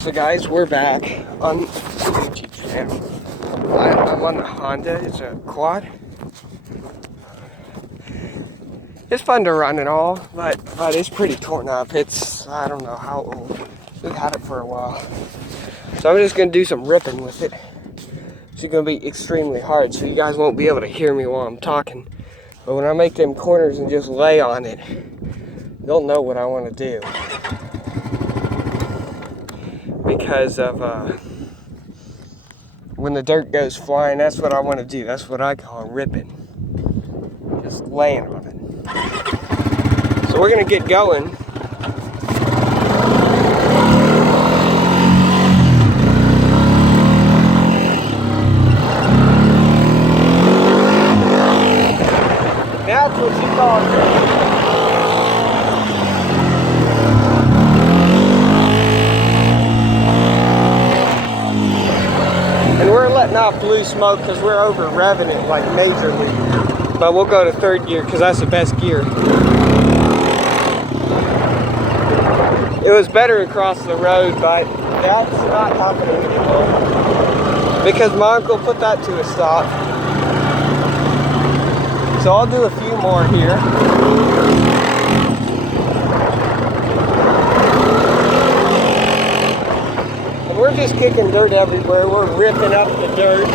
So guys, we're back on the YouTube channel. I'm on the Honda. It's a quad. It's fun to run and all, but it's pretty torn up. I don't know how old. We've had it for a while. So I'm just going to do some ripping with it. It's going to be extremely hard, so you guys won't be able to hear me while I'm talking. But when I make them corners and just lay on it, you'll know what I want to do. Because of when the dirt goes flying, that's what I want to do. That's what I call ripping. Just laying on it. So we're going to get going. That's what you call it. And we're letting off blue smoke because we're over revving it like majorly. But we'll go to third gear because that's the best gear. It was better across the road, but that's not happening anymore. Because my uncle put that to a stop. So I'll do a few more here. And we're just kicking dirt everywhere. We're ripping up the dirt.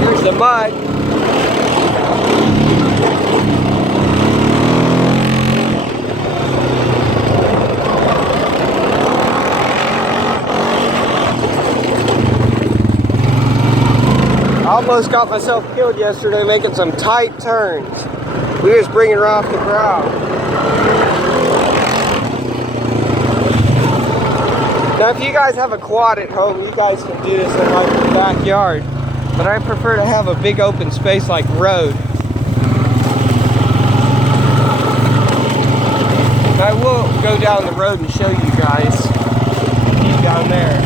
Here's the mud. I almost got myself killed yesterday making some tight turns. We was bringing her off the ground. Now if you guys have a quad at home, you guys can do this in like your backyard. But I prefer to have a big open space like road. And I will go down the road and show you guys down there.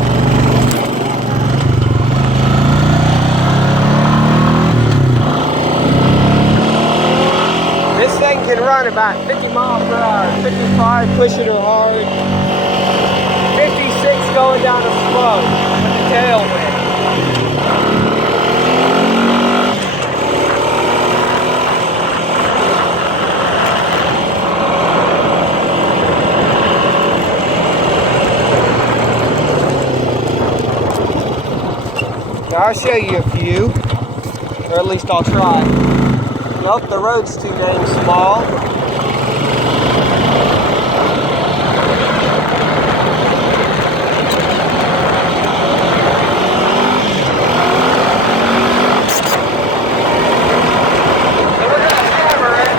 This thing can run about 50 miles per hour, 55 pushing her hard, 56 going down a slope with the tailwind. Now I'll show you a few, or at least I'll try. Nope, the road's too dang small. And we're gonna hammer it.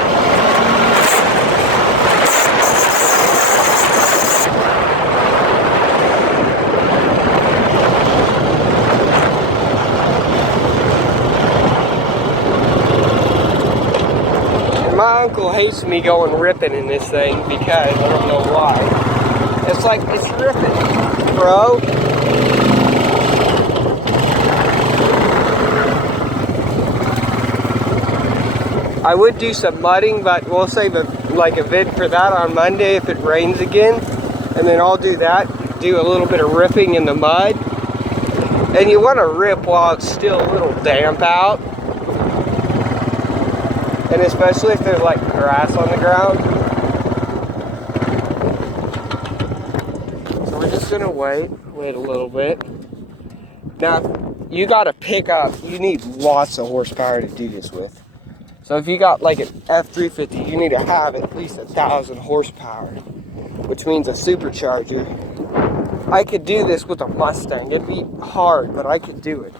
My uncle hates me going ripping in this thing because I don't know why. It's like, it's ripping, bro. I would do some mudding, but we'll save a vid for that on Monday if it rains again. And then I'll do that, do a little bit of ripping in the mud. And you want to rip while it's still a little damp out. And especially if there's like grass on the ground. So we're just gonna wait a little bit. Now, you gotta pick up, you need lots of horsepower to do this with. So if you got like an F350, you need to have at least 1,000 horsepower, which means a supercharger. I could do this with a Mustang. It'd be hard, but I could do it.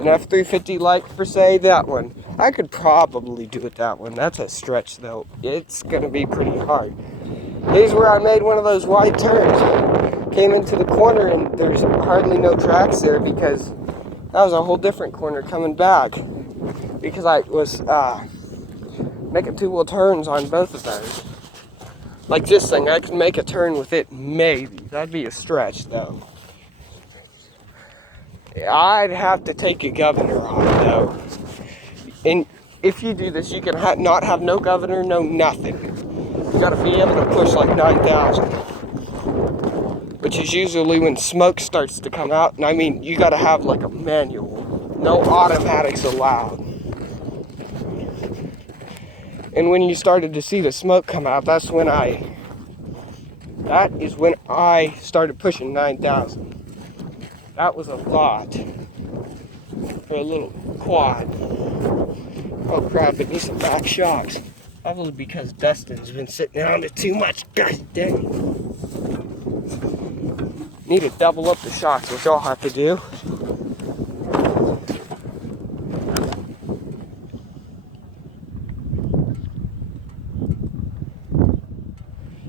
An F350 like per se, that one. I could probably do it that one. That's a stretch though. It's gonna be pretty hard. Here's where I made one of those wide turns. Came into the corner and there's hardly no tracks there because that was a whole different corner coming back. Because I was making two-wheel turns on both of those. Like this thing, I could make a turn with it maybe. That'd be a stretch though. I'd have to take a governor off though. And if you do this, you can not have no governor, no nothing. You gotta be able to push like 9,000. Which is usually when smoke starts to come out. And I mean, you gotta have like a manual. No automatics allowed. And when you started to see the smoke come out, that is when I started pushing 9,000. That was a lot for a little quad. Oh crap, it needs some back shocks. Probably because Dustin's been sitting on it too much. God dang. Need to double up the shocks, which I'll have to do.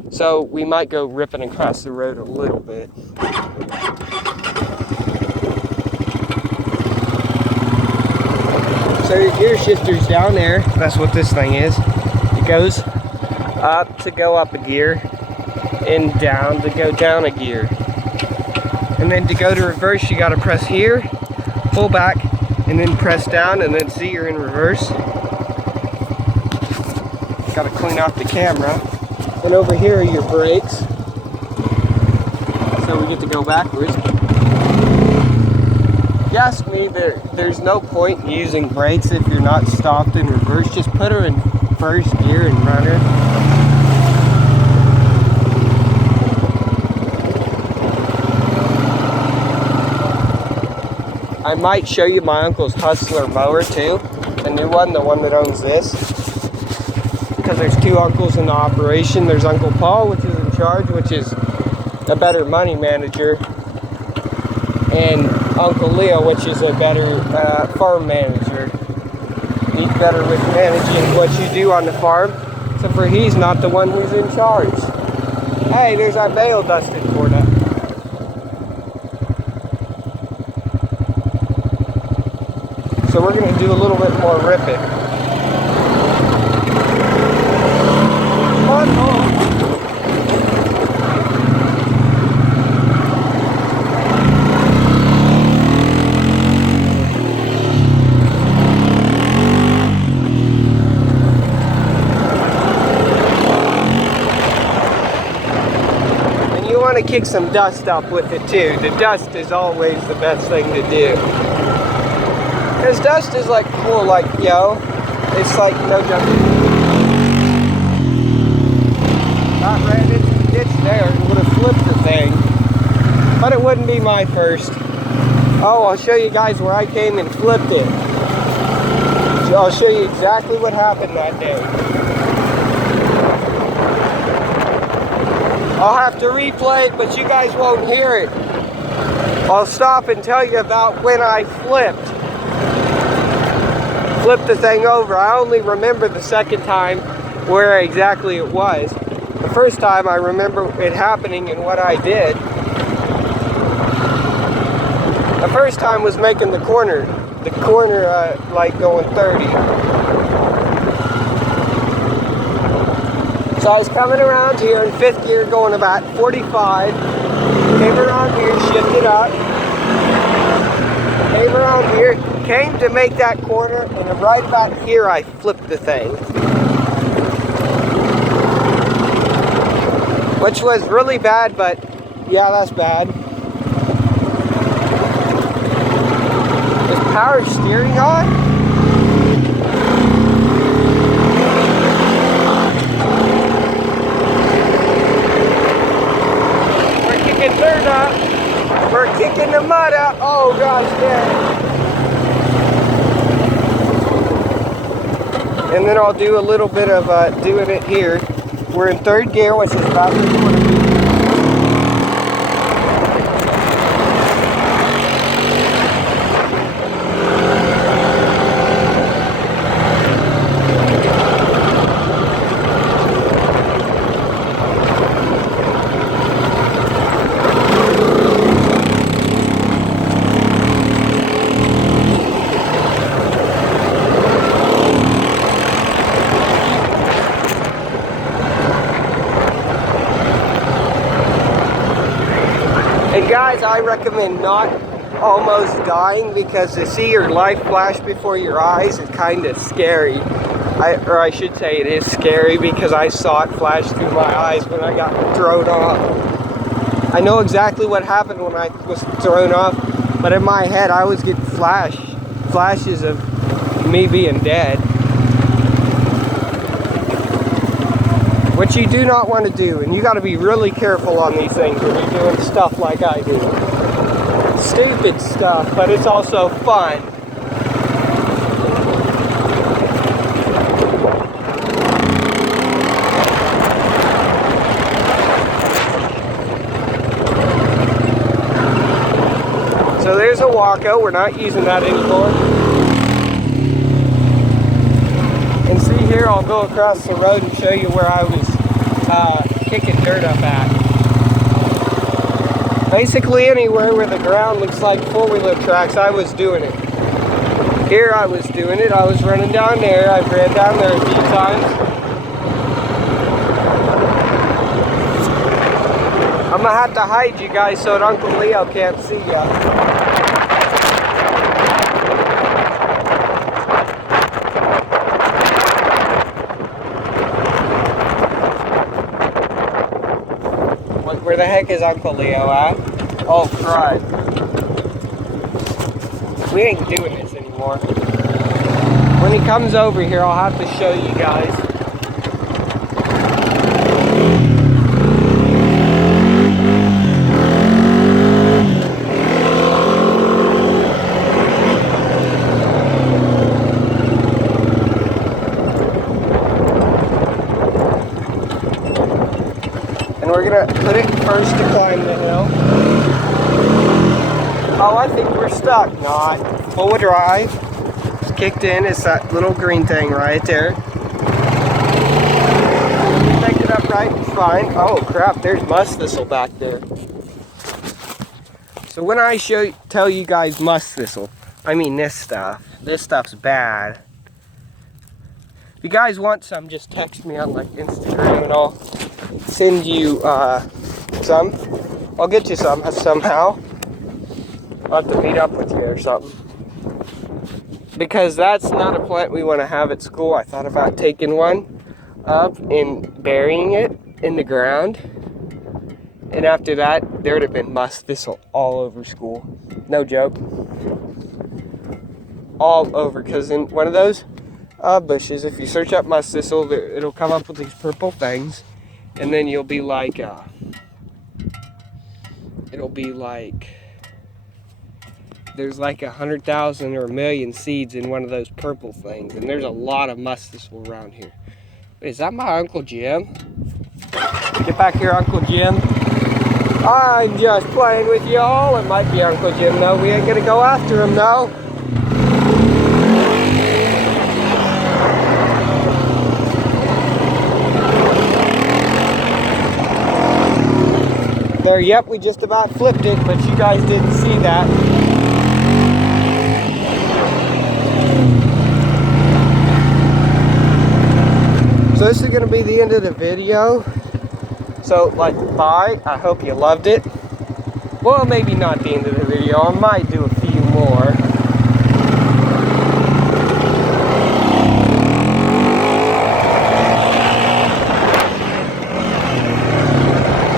So we might go ripping across the road a little bit. So your gear shifter's down there. That's what this thing is. It goes up to go up a gear and down to go down a gear. And then to go to reverse, you gotta press here, pull back, and then press down, and then see you're in reverse. Gotta clean off the camera. And over here are your brakes. So we get to go backwards. If you ask me, there's no point using brakes if you're not stopped in reverse. Just put her in first gear and run her. I might show you my uncle's Hustler mower too. The new one, the one that owns this. Because there's two uncles in the operation. There's Uncle Paul, which is in charge, which is a better money manager, and Uncle Leo, which is a better farm manager. He's better with managing what you do on the farm, except for he's not the one who's in charge. Hey, there's our bale dusted for that. So we're going to do a little bit more ripping. To kick some dust up with it too. The dust is always the best thing to do. Because dust is like cool, like, yo, it's like no jumping. Not ran into the ditch there, it would have flipped the thing. But it wouldn't be my first. Oh, I'll show you guys where I came and flipped it. So I'll show you exactly what happened that day. I'll have to replay it, but you guys won't hear it. I'll stop and tell you about when I flipped the thing over. I only remember the second time where exactly it was. The first time I remember it happening and what I did. The first time was making the corner like going 30. So I was coming around here in fifth gear going about 45, came around here, shifted up, came around here, came to make that corner, and right about here I flipped the thing. Which was really bad, but yeah, that's bad. Is power steering on? We're kicking the mud out. Oh gosh, dang. And then I'll do a little bit of doing it here. We're in third gear, which is about where you want to be. And guys, I recommend not almost dying, because to see your life flash before your eyes is kind of scary. Or I should say it is scary, because I saw it flash through my eyes when I got thrown off. I know exactly what happened when I was thrown off, but in my head I was getting flashes of me being dead. Which you do not want to do, and you got to be really careful on these things when you're doing stuff like I do. Stupid stuff, but it's also fun. So there's a walkout. We're not using that anymore. And see here, I'll go across the road and show you where I was kicking dirt up at. Basically anywhere where the ground looks like four-wheeler tracks, I was doing it. Here I was doing it. I was running down there. I've ran down there a few times. I'm gonna have to hide you guys so that Uncle Leo can't see ya. Where the heck is Uncle Leo at? Oh, crud. We ain't doing this anymore. When he comes over here, I'll have to show you guys. We're gonna put it first to climb the hill. Oh, I think we're stuck. Not. Full drive. It's kicked in. It's that little green thing right there. Pick it up right and fine. Oh crap, there's musk thistle back there. So when I tell you guys musk thistle, I mean this stuff. This stuff's bad. If you guys want some, just text me on like Instagram and I'll send you some. I'll get you some somehow. I'll have to meet up with you or something. Because that's not a plant we want to have at school. I thought about taking one up and burying it in the ground. And after that, there would have been musk thistle all over school. No joke. All over. Because in one of those bushes, if you search up musk thistle, it'll come up with these purple things. And then you'll be like, it'll be like, there's like 100,000 or 1,000,000 seeds in one of those purple things. And there's a lot of musk thistle around here. Is that my Uncle Jim? Get back here, Uncle Jim. I'm just playing with y'all. It might be Uncle Jim, though. We ain't gonna go after him, though. There, yep, we just about flipped it, but you guys didn't see that. So this is going to be the end of the video. So, like, bye. I hope you loved it. Well, maybe not the end of the video. I might do a few more.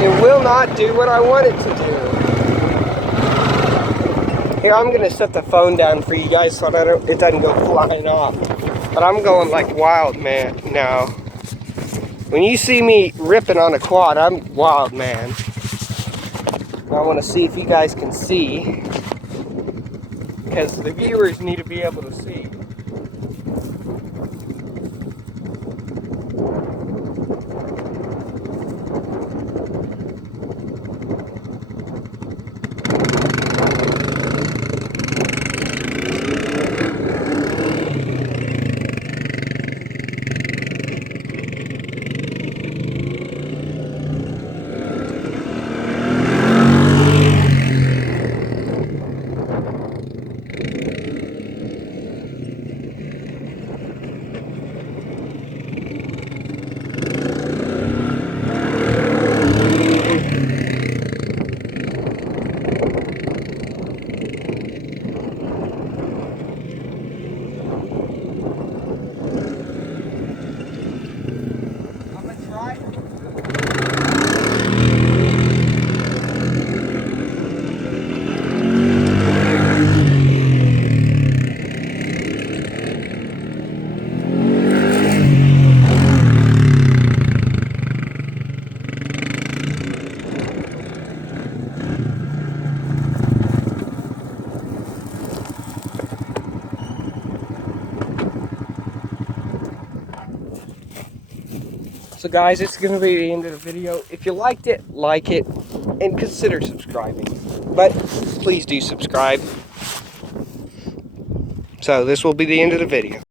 It will not do what I want it to do. Here, I'm going to set the phone down for you guys so that it doesn't go flying off. But I'm going like wild man now. When you see me ripping on a quad, I'm wild man. I want to see if you guys can see. Because the viewers need to be able to see. So guys, it's going to be the end of the video. If you liked it, like it, and consider subscribing. But please do subscribe. So this will be the end of the video.